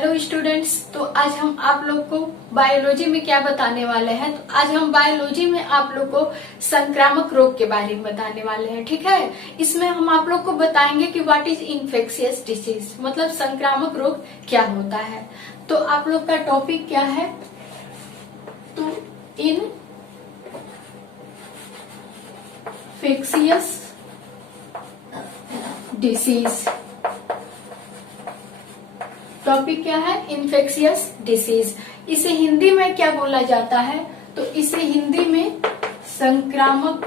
Hello students, तो आज हम आप लोग को बायोलॉजी में क्या बताने वाले हैं। तो आज हम बायोलॉजी में आप लोग को संक्रामक रोग के बारे में बताने वाले हैं। ठीक है, इसमें हम आप लोग को बताएंगे कि व्हाट इज इन्फेक्शियस डिसीज, मतलब संक्रामक रोग क्या होता है। तो आप लोग का टॉपिक क्या है, तो इन्फेक्शियस डिसीज। टॉपिक क्या है, इन्फेक्शियस डिसीज। इसे हिंदी में क्या बोला जाता है, तो इसे हिंदी में संक्रामक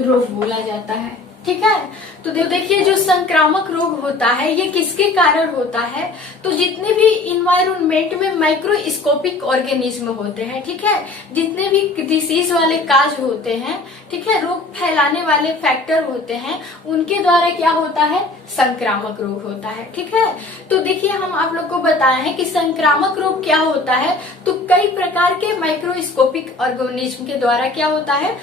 रोग बोला जाता है। ठीक है, तो देखिए जो संक्रामक रोग होता है ये किसके कारण होता है, तो जितने भी इन्वायरमेंट में माइक्रोस्कोपिक ऑर्गेनिज्म होते हैं, ठीक है, जितने भी डिसीज वाले काज होते हैं, ठीक है, रोग फैलाने वाले फैक्टर होते हैं, उनके द्वारा क्या होता है, संक्रामक रोग होता है। ठीक है, तो देखिए हम आप लोग को बताए हैं कि संक्रामक रोग क्या होता है, तो कई प्रकार के माइक्रोस्कोपिक ऑर्गेनिज्म के द्वारा क्या होता है।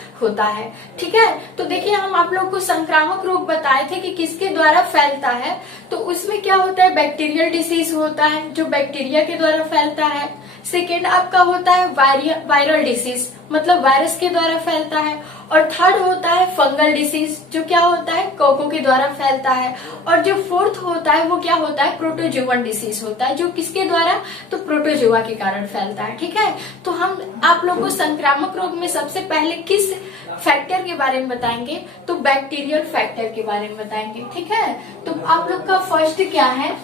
ठीक है, तो देखिए हम आप लोग को संक्रामक रोग बताए थे कि किसके द्वारा फैलता है, तो उसमें क्या होता है, बैक्टीरियल डिसीज होता है जो बैक्टीरिया के द्वारा फैलता है। सेकेंड आपका होता है वायरल डिसीज, मतलब वायरस के द्वारा फैलता है। और थर्ड होता है फंगल डिसीज, जो क्या होता है, कोको के द्वारा फैलता है। और जो फोर्थ होता है वो क्या होता है, प्रोटोजोवन डिसीज होता है, जो किसके द्वारा, तो प्रोटोजोआ के कारण फैलता है। ठीक है, तो हम आप लोग को संक्रामक रोग में सबसे पहले किस फैक्टर के बारे में बताएंगे, तो बैक्टीरियल फैक्टर के बारे में बताएंगे। ठीक है, तो आप लोग का फर्स्ट क्या है,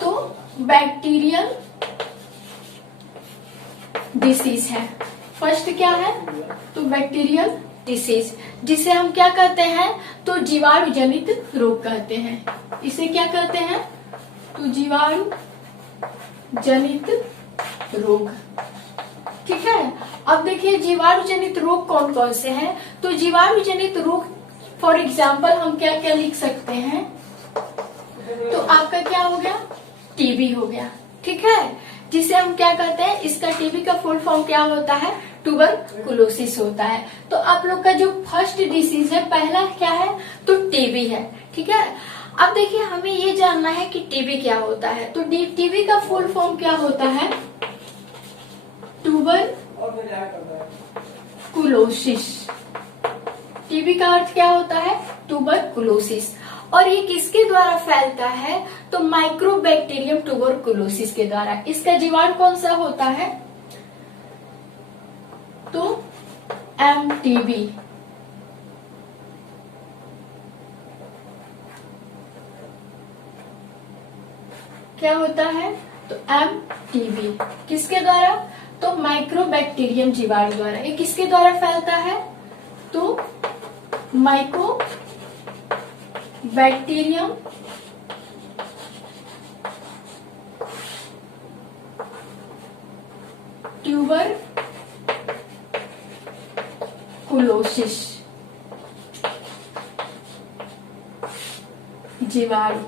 तो बैक्टीरियल डिसीज है। फर्स्ट क्या है, तो बैक्टीरियल डिसीज, जिसे हम क्या कहते हैं, तो जीवाणु जनित रोग कहते हैं। इसे क्या कहते हैं, तो जीवाणु जनित रोग। ठीक है, अब देखिए जीवाणु जनित रोग कौन कौन से हैं, तो जीवाणु जनित रोग फॉर एग्जाम्पल हम क्या क्या लिख सकते हैं, तो आपका क्या हो गया, टीबी हो गया। ठीक है, जिसे हम क्या कहते हैं, इसका टीबी का फुल फॉर्म क्या होता है, ट्यूबरकुलोसिस होता है। तो आप लोग का जो फर्स्ट डिसीज है, पहला क्या है, तो टीबी है। ठीक है, अब देखिए हमें ये जानना है कि टीबी क्या होता है, तो टीबी का फुल फॉर्म क्या होता है, ट्यूबरकुलोसिस। टीबी का अर्थ क्या होता है, ट्यूबरकुलोसिस। और ये किसके द्वारा फैलता है, तो माइक्रोबैक्टीरियम ट्यूबरकुलोसिस के द्वारा। इसका जीवाणु कौन सा होता है, तो एमटीबी। क्या होता है, तो एमटीबी किसके द्वारा, तो माइक्रोबैक्टीरियम जीवाणु द्वारा। ये किसके द्वारा फैलता है, तो माइक्रोबैक्टीरियम ट्यूबरकुलोसिस जीवाणु।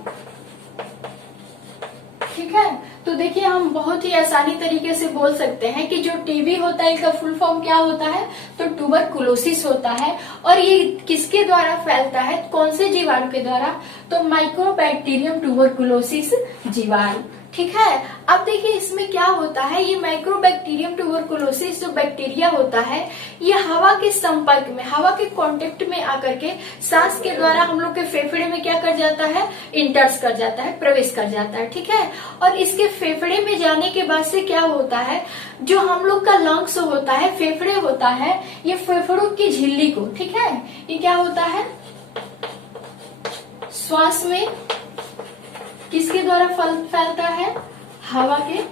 ठीक है, तो देखिए हम बहुत ही आसानी तरीके से बोल सकते हैं कि जो टीबी होता है इसका फुल फॉर्म क्या होता है, तो ट्यूबरकुलोसिस होता है। और ये किसके द्वारा फैलता है, कौन से जीवाणु के द्वारा, तो माइक्रोबैक्टीरियम ट्यूबरकुलोसिस जीवाणु। ठीक है, अब देखिए इसमें क्या होता है, ये माइक्रोबैक्टीरियम ट्यूबरकुलोसिस जो बैक्टीरिया होता है, ये हवा के संपर्क में, हवा के कांटेक्ट में आकर के सांस के द्वारा हम लोग के फेफड़े में क्या कर जाता है, इंटर्स कर जाता है, प्रवेश कर जाता है। ठीक है, और इसके फेफड़े में जाने के बाद से क्या होता है, जो हम लोग का लंग्स होता है, फेफड़े होता है, ये फेफड़ों की झिल्ली को, ठीक है, ये क्या होता है, श्वास में किसके द्वारा फैलता है, हवा के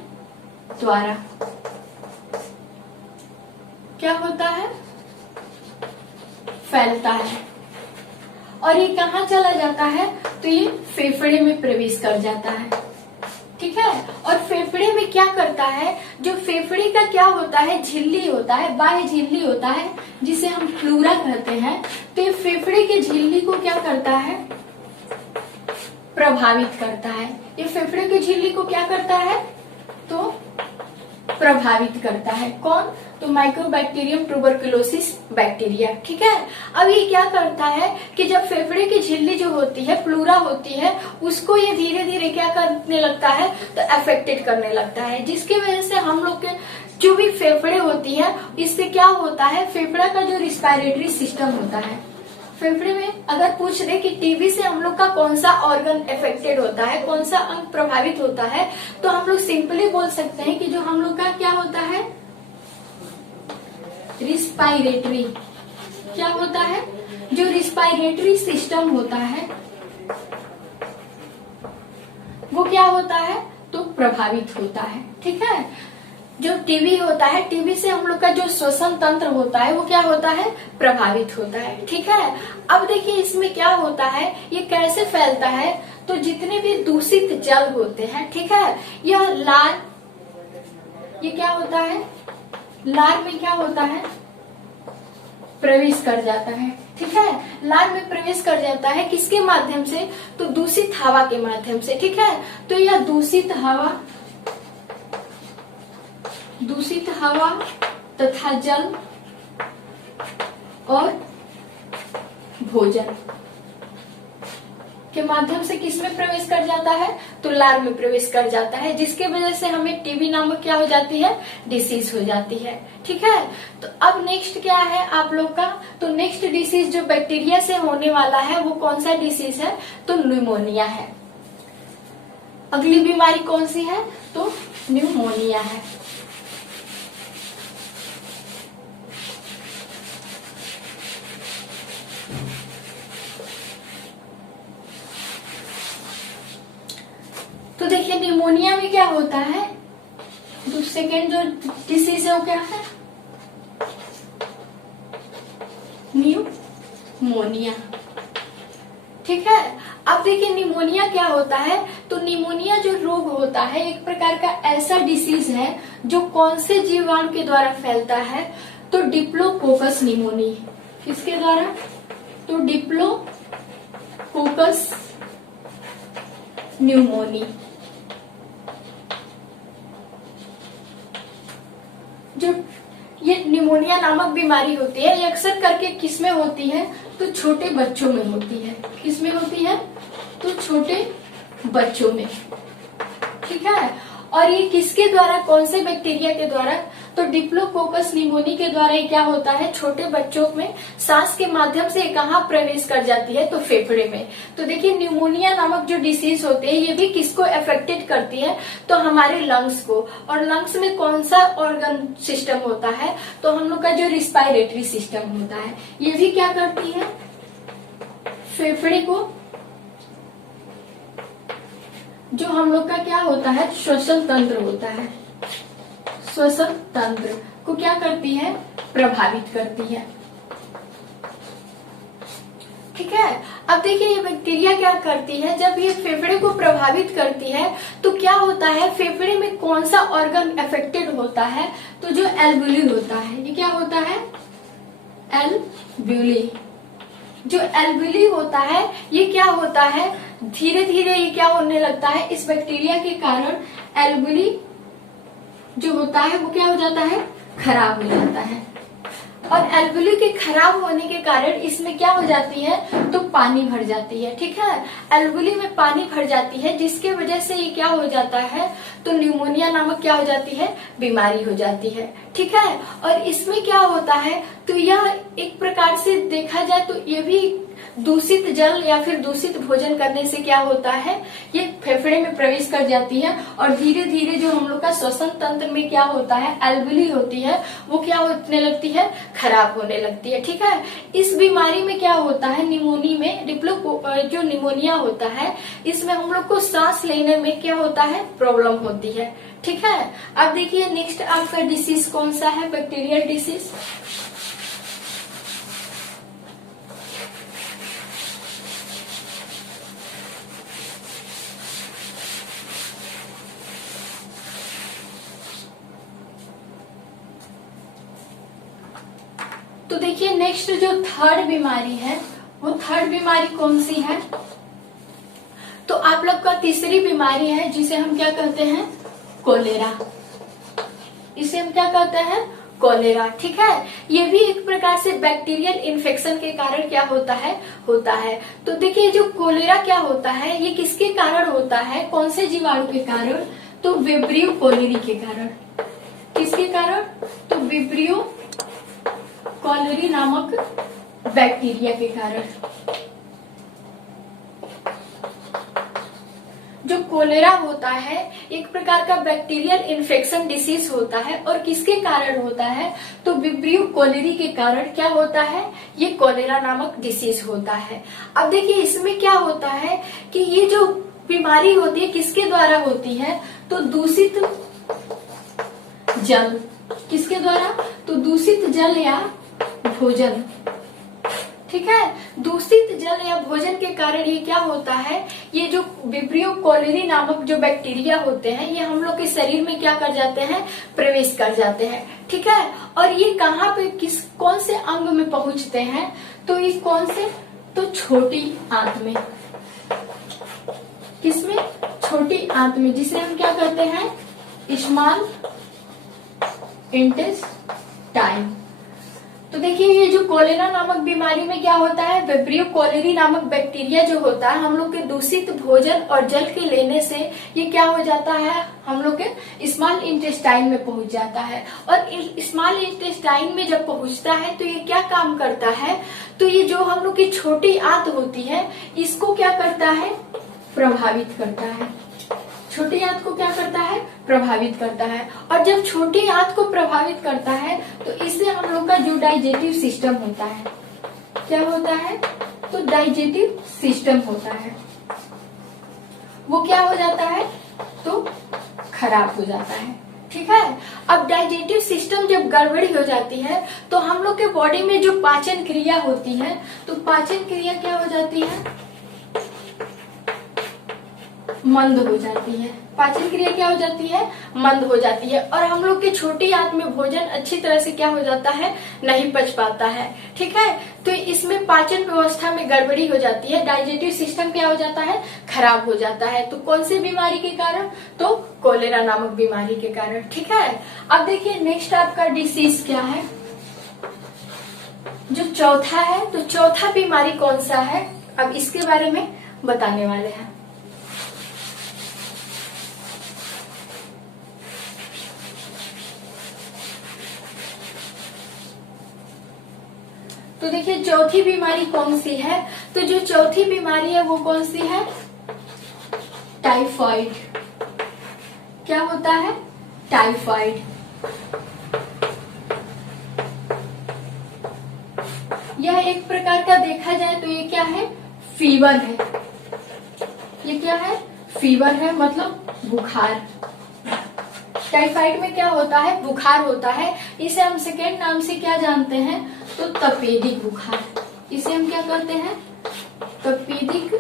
द्वारा। क्या होता है, फैलता है। और ये कहाँ चला जाता है, तो ये फेफड़े में प्रवेश कर जाता है। ठीक है, और फेफड़े में क्या करता है, जो फेफड़े का क्या होता है, झिल्ली होता है, बाह्य झिल्ली होता है, जिसे हम प्लूरा कहते हैं। तो ये फेफड़े के झिल्ली को क्या करता है, प्रभावित करता है। ये फेफड़े की झिल्ली को क्या करता है, तो प्रभावित करता है। कौन? तो माइक्रोबैक्टीरियम ट्यूबरकुलोसिस बैक्टीरिया। ठीक है, अब ये क्या करता है कि जब फेफड़े की झिल्ली जो होती है, प्लूरा होती है, उसको ये धीरे धीरे क्या करने लगता है, तो अफेक्टेड करने लगता है, जिसकी वजह से हम लोग के जो भी फेफड़े होती है, इससे क्या होता है, फेफड़ा का जो रिस्पायरेटरी सिस्टम होता है, फेफड़े में अगर पूछ दे कि टीबी से हम लोग का कौन सा ऑर्गन इफेक्टेड होता है, कौन सा अंग प्रभावित होता है, तो हम लोग सिंपली बोल सकते हैं कि जो हम लोग का क्या होता है, रिस्पायरेटरी, क्या होता है, जो रिस्पायरेटरी सिस्टम होता है वो क्या होता है, तो प्रभावित होता है। ठीक है, जो टीबी होता है, टीबी से हम लोग का जो श्वसन तंत्र होता है वो क्या होता है, प्रभावित होता है। ठीक है, अब देखिए इसमें क्या होता है, ये कैसे फैलता है, तो जितने भी दूषित जल होते हैं, ठीक है, यह लार, ये क्या होता है, लार में क्या होता है, प्रवेश कर जाता है। ठीक है, लार में प्रवेश कर जाता है, किसके माध्यम से, तो दूषित हवा के माध्यम से। ठीक है, तो यह दूषित हवा तथा जल और भोजन के माध्यम से किसमें प्रवेश कर जाता है, तो लार में प्रवेश कर जाता है, जिसके वजह से हमें टीबी नामक क्या हो जाती है, डिसीज हो जाती है। ठीक है, तो अब नेक्स्ट क्या है आप लोग का, तो नेक्स्ट डिसीज जो बैक्टीरिया से होने वाला है वो कौन सा डिसीज है, तो न्यूमोनिया है। अगली बीमारी कौन सी है, तो न्यूमोनिया है। तो देखिए न्यूमोनिया में क्या होता है, जो सेकेंड जो डिसीज है वो क्या है, न्यूमोनिया। ठीक है, अब देखिए निमोनिया क्या होता है, तो निमोनिया जो रोग होता है एक प्रकार का ऐसा डिसीज है जो कौन से जीवाणु के द्वारा फैलता है, तो डिप्लोकोकस निमोनी। किसके द्वारा, तो डिप्लोकोकस न्यूमोनी। जो ये निमोनिया नामक बीमारी होती है, ये अक्सर करके किसमें होती है, तो छोटे बच्चों में होती है। किसमें होती है, तो छोटे बच्चों में। ठीक है, और ये किसके द्वारा, कौन से बैक्टीरिया के द्वारा, तो डिप्लोकोकस निमोनी के द्वारा ये क्या होता है, छोटे बच्चों में सांस के माध्यम से कहाँ प्रवेश कर जाती है, तो फेफड़े में। तो देखिए न्यूमोनिया नामक जो डिसीज होते हैं ये भी किसको अफेक्टेड करती है, तो हमारे लंग्स को। और लंग्स में कौन सा ऑर्गन सिस्टम होता है, तो हम लोग का जो रिस्पायरेटरी सिस्टम होता है, ये भी क्या करती है, फेफड़े को, जो हम लोग का क्या होता है, श्वसन तंत्र होता है, श्वसन तंत्र को क्या करती है, प्रभावित करती है। ठीक है, अब देखिए ये बैक्टीरिया क्या करती है, जब ये फेफड़े को प्रभावित करती है तो क्या होता है, फेफड़े में कौन सा ऑर्गन अफेक्टेड होता है, तो जो एल्वुली होता है, ये क्या होता है, एल्वुली। जो एल्वुली होता है ये क्या होता है, धीरे धीरे ये क्या होने लगता है, इस बैक्टीरिया के कारण एल्वुली जो होता है वो क्या हो जाता है, खराब हो जाता है। और एल्वुली के खराब होने के कारण इसमें क्या हो जाती है, तो पानी भर जाती है। ठीक है, एल्वुली में पानी भर जाती है, जिसके वजह से ये क्या हो जाता है, तो न्यूमोनिया नामक क्या हो जाती है, बीमारी हो जाती है। ठीक है, और इसमें क्या होता है, तो यह एक प्रकार से देखा जाए तो ये भी दूषित जल या फिर दूषित भोजन करने से क्या होता है, ये फेफड़े में प्रवेश कर जाती है और धीरे धीरे जो हम लोग का श्वसन तंत्र में क्या होता है, एल्वुली होती है, वो क्या होने लगती है, खराब होने लगती है। ठीक है, इस बीमारी में क्या होता है, निमोनी में जो निमोनिया होता है इसमें हम लोग को सांस लेने में क्या होता है, प्रॉब्लम होती है। ठीक है, अब देखिए नेक्स्ट आपका डिसीज कौन सा है, बैक्टीरियल डिसीज। तो देखिए नेक्स्ट जो थर्ड बीमारी है, वो थर्ड बीमारी कौन सी है, तो आप लोग का तीसरी बीमारी है जिसे हम क्या कहते हैं, कोलेरा। इसे हम क्या कहते हैं, कोलेरा। ठीक है, ये भी एक प्रकार से बैक्टीरियल इन्फेक्शन के कारण क्या होता है। तो देखिए जो कोलेरा क्या होता है, ये किसके कारण होता है, कौन से जीवाणु के कारण, तो विब्रियो कोलेरी के कारण। किसके कारण, तो विब्रियो कोलेरी नामक बैक्टीरिया के कारण। जो कोलेरा होता है एक प्रकार का बैक्टीरियल इन्फेक्शन डिसीज होता है, और किसके कारण होता है, तो विब्रियो कोलेरी के कारण क्या होता है, ये कोलेरा नामक डिसीज होता है। अब देखिए इसमें क्या होता है कि ये जो बीमारी होती है किसके द्वारा होती है, तो दूषित जल। किसके द्वारा, तो दूषित जल या भोजन। ठीक है, दूषित जल या भोजन के कारण ये क्या होता है, ये जो विब्रियो कोलेरी नामक जो बैक्टीरिया होते हैं ये हम लोग के शरीर में क्या कर जाते हैं, प्रवेश कर जाते हैं। ठीक है, और ये कहाँ पे कौन से अंग में पहुंचते हैं, तो ये कौन से, तो छोटी आंत में। किसमें, छोटी आंत में, जिसे हम क्या करते हैं, स्मॉल इंटेस्टाइन। तो देखिए ये जो कोलेरा नामक बीमारी में क्या होता है, विब्रियो कोलेरी नामक बैक्टीरिया जो होता है हम लोग के दूषित भोजन और जल के लेने से ये क्या हो जाता है, हम लोग के स्मॉल इंटेस्टाइन में पहुंच जाता है। और स्मॉल इंटेस्टाइन में जब पहुंचता है तो ये क्या काम करता है, तो ये जो हम लोग की छोटी आंत होती है इसको क्या करता है, प्रभावित करता है। छोटी आंत को क्या करता है, प्रभावित करता है। और जब छोटी आंत को प्रभावित करता है तो इससे हम लोग का जो डाइजेटिव सिस्टम होता है, क्या होता है, तो डाइजेटिव सिस्टम होता है, वो क्या हो जाता है, तो खराब हो जाता है। ठीक है, अब डाइजेटिव सिस्टम जब गड़बड़ी हो जाती है तो हम लोग के बॉडी में जो पाचन क्रिया होती है, तो पाचन क्रिया क्या हो जाती है, मंद हो जाती है। पाचन क्रिया क्या हो जाती है, मंद हो जाती है। और हम लोग की छोटी आंत में भोजन अच्छी तरह से क्या हो जाता है, नहीं पच पाता है। ठीक है, तो इसमें पाचन व्यवस्था में गड़बड़ी हो जाती है, डाइजेटिव सिस्टम क्या हो जाता है, खराब हो जाता है। तो कौन सी बीमारी के कारण, तो कोलेरा नामक बीमारी के कारण। ठीक है, अब देखिए नेक्स्ट आपका डिसीज क्या है, जो चौथा है, तो चौथा बीमारी कौन सा है, अब इसके बारे में बताने वाले हैं। तो देखिए चौथी बीमारी कौन सी है, तो जो चौथी बीमारी है वो कौन सी है, टाइफाइड। क्या होता है, टाइफाइड। यह एक प्रकार का देखा जाए तो ये क्या है, फीवर है। ये क्या है, फीवर है, मतलब बुखार। टाइफाइड में क्या होता है, बुखार होता है। इसे हम सेकेंड नाम से क्या जानते हैं, तो तपेदिक बुखार। इसे हम क्या कहते हैं, तपेदिक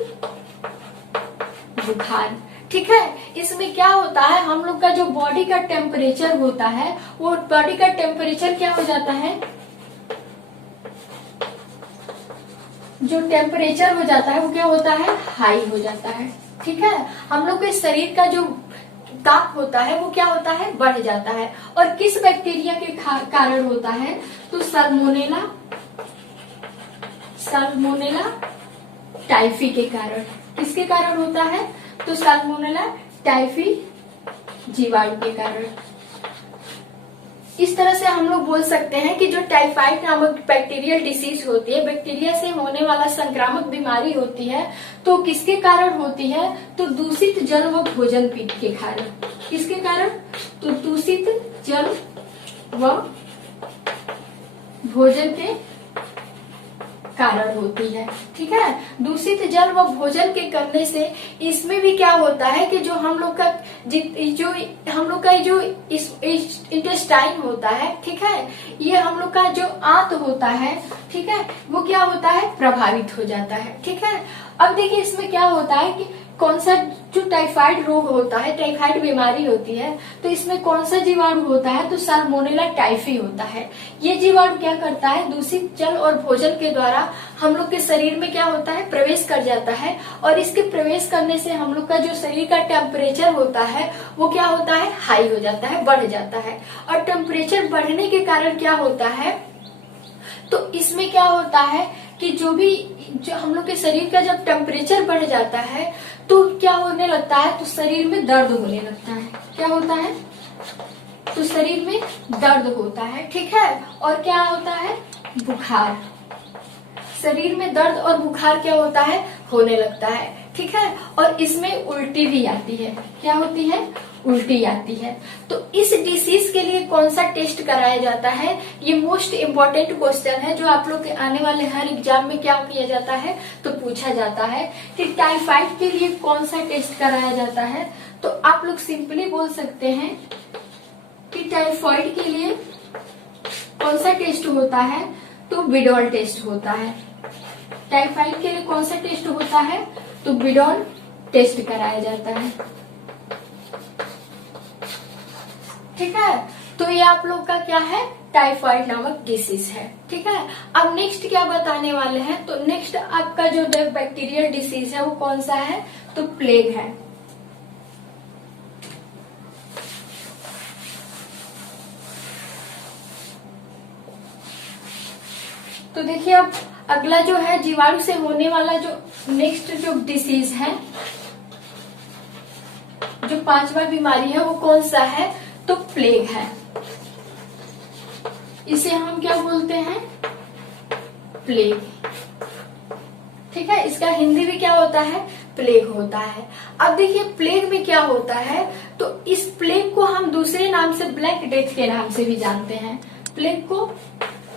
बुखार। ठीक है, इसमें क्या होता है, हम लोग का जो बॉडी का टेम्परेचर होता है वो बॉडी का टेम्परेचर क्या हो जाता है, जो टेम्परेचर हो जाता है वो क्या होता है, हाई हो जाता है। ठीक है, हम लोग के शरीर का जो ताप होता है वो क्या होता है, बढ़ जाता है। और किस बैक्टीरिया के कारण होता है, तो साल्मोनेला टाइफी के कारण। किसके कारण होता है, तो साल्मोनेला टाइफी जीवाणु के कारण। इस तरह से हम लोग बोल सकते हैं कि जो टाइफाइड नामक बैक्टीरियल डिसीज होती है, बैक्टीरिया से होने वाला संक्रामक बीमारी होती है, तो किसके कारण होती है, तो दूषित जल व भोजन के कारण। किसके कारण, तो दूषित जल व भोजन के कारण होती है। ठीक है, दूषित जल व भोजन के करने से इसमें भी क्या होता है कि जो हम लोग का जो इंटेस्टाइन होता है, ठीक है, ये हम लोग का जो आंत होता है, ठीक है, वो क्या होता है, प्रभावित हो जाता है। ठीक है, अब देखिए इसमें क्या होता है कि कौन सा जो टाइफाइड रोग होता है, टाइफाइड बीमारी होती है, तो इसमें कौन सा जीवाणु होता है, तो साल्मोनेला टाइफी होता है। ये जीवाणु क्या करता है, दूषित जल और भोजन के द्वारा हम लोग के शरीर में क्या होता है, प्रवेश कर जाता है। और इसके प्रवेश करने से हम लोग का जो शरीर का टेम्परेचर होता है वो क्या होता है, हाई हो जाता है, बढ़ जाता है। और टेम्परेचर बढ़ने के कारण क्या होता है, तो इसमें क्या होता है कि जो हम लोग के शरीर का जब टेम्परेचर बढ़ जाता है तो क्या होने लगता है, तो शरीर में दर्द होने लगता है। क्या होता है, तो शरीर में दर्द होता है, ठीक है। और क्या होता है, बुखार। शरीर में दर्द और बुखार क्या होता है, होने लगता है, ठीक है। और इसमें उल्टी भी आती है। क्या होती है, उल्टी आती है। तो इस डिसीज के लिए कौन सा टेस्ट कराया जाता है, ये मोस्ट इम्पोर्टेंट क्वेश्चन है जो आप लोग के आने वाले हर एग्जाम में क्या किया जाता है, तो पूछा जाता है कि टाइफाइड के लिए कौन सा टेस्ट कराया जाता है। तो आप लोग सिंपली बोल सकते हैं कि टाइफाइड के लिए कौन सा टेस्ट होता है, तो विडॉल टेस्ट होता है। टाइफाइड के लिए कौन सा टेस्ट होता है, तो विडॉल टेस्ट कराया जाता है, ठीक है। तो ये आप लोग का क्या है, टाइफाइड नामक डिसीज है, ठीक है। अब नेक्स्ट क्या बताने वाले हैं, तो नेक्स्ट आपका जो बैक्टीरियल डिसीज है वो कौन सा है, तो प्लेग है। तो देखिए अब अगला जो है जीवाणु से होने वाला जो नेक्स्ट जो डिसीज है, जो 5वां बीमारी है वो कौन सा है, तो प्लेग है। इसे हम क्या बोलते हैं, प्लेग, ठीक है। इसका हिंदी में क्या होता है, प्लेग होता है। अब देखिए प्लेग में क्या होता है, तो इस प्लेग को हम दूसरे नाम से ब्लैक डेथ के नाम से भी जानते हैं। प्लेग को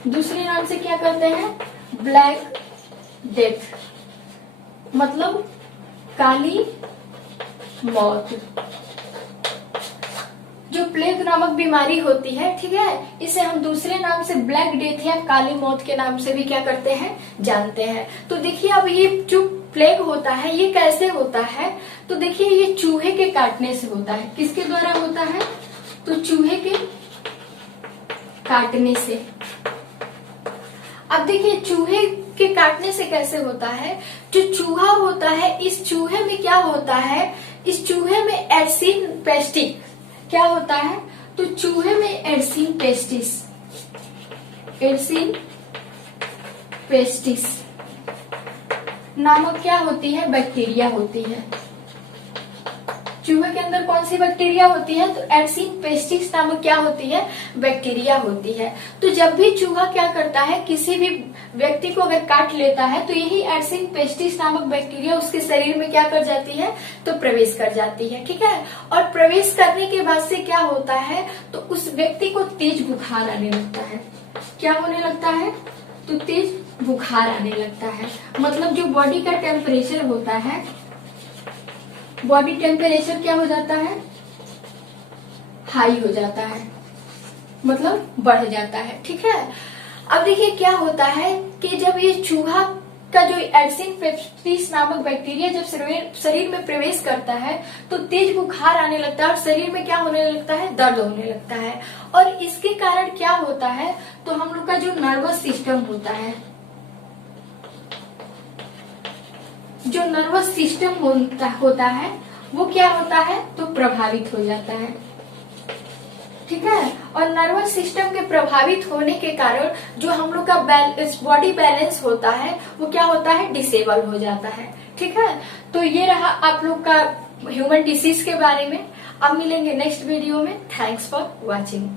दूसरे नाम से क्या करते हैं, ब्लैक डेथ, मतलब काली मौत। जो प्लेग नामक बीमारी होती है, ठीक है, इसे हम दूसरे नाम से ब्लैक डेथ या काली मौत के नाम से भी क्या करते हैं, जानते हैं। तो देखिए अब ये जो प्लेग होता है ये कैसे होता है, तो देखिए ये चूहे के काटने से होता है। किसके द्वारा होता है, तो चूहे के काटने से। अब देखिए चूहे के काटने से कैसे होता है, जो चूहा होता है इस चूहे में क्या होता है, इस चूहे में एड्सिन पेस्टिक क्या होता है, तो चूहे में एड्सिन पेस्टिस नामक क्या होती है, बैक्टीरिया होती है। चूहे के अंदर कौन सी बैक्टीरिया होती है, तो एड्सिन पेस्टिस नामक क्या होती है, बैक्टीरिया होती है। तो जब भी चूहा क्या करता है, किसी भी व्यक्ति को अगर काट लेता है तो यही एड्सिन पेस्टिस नामक बैक्टीरिया उसके शरीर में क्या कर जाती है, तो प्रवेश कर जाती है, ठीक है। और प्रवेश करने के बाद से क्या होता है, तो उस व्यक्ति को तेज बुखार आने लगता है। क्या होने लगता है, तो तेज बुखार आने लगता है। मतलब जो बॉडी का टेम्परेचर होता है, बॉडी टेम्परेचर क्या हो जाता है, हाई हो जाता है, मतलब बढ़ जाता है, ठीक है। अब देखिए क्या होता है कि जब ये चूहा का जो एड्सिन पेस्टिस नामक बैक्टीरिया जब शरीर में प्रवेश करता है तो तेज बुखार आने लगता है और शरीर में क्या होने लगता है, दर्द होने लगता है। और इसके कारण क्या होता है, तो हम लोग का जो नर्वस सिस्टम होता है, जो नर्वस सिस्टम होता है वो क्या होता है, तो प्रभावित हो जाता है, ठीक है। और नर्वस सिस्टम के प्रभावित होने के कारण जो हम लोग का बॉडी बैलेंस होता है वो क्या होता है, डिसेबल हो जाता है, ठीक है। तो ये रहा आप लोग का ह्यूमन डिसीज के बारे में। अब मिलेंगे नेक्स्ट वीडियो में। Thanks for watching.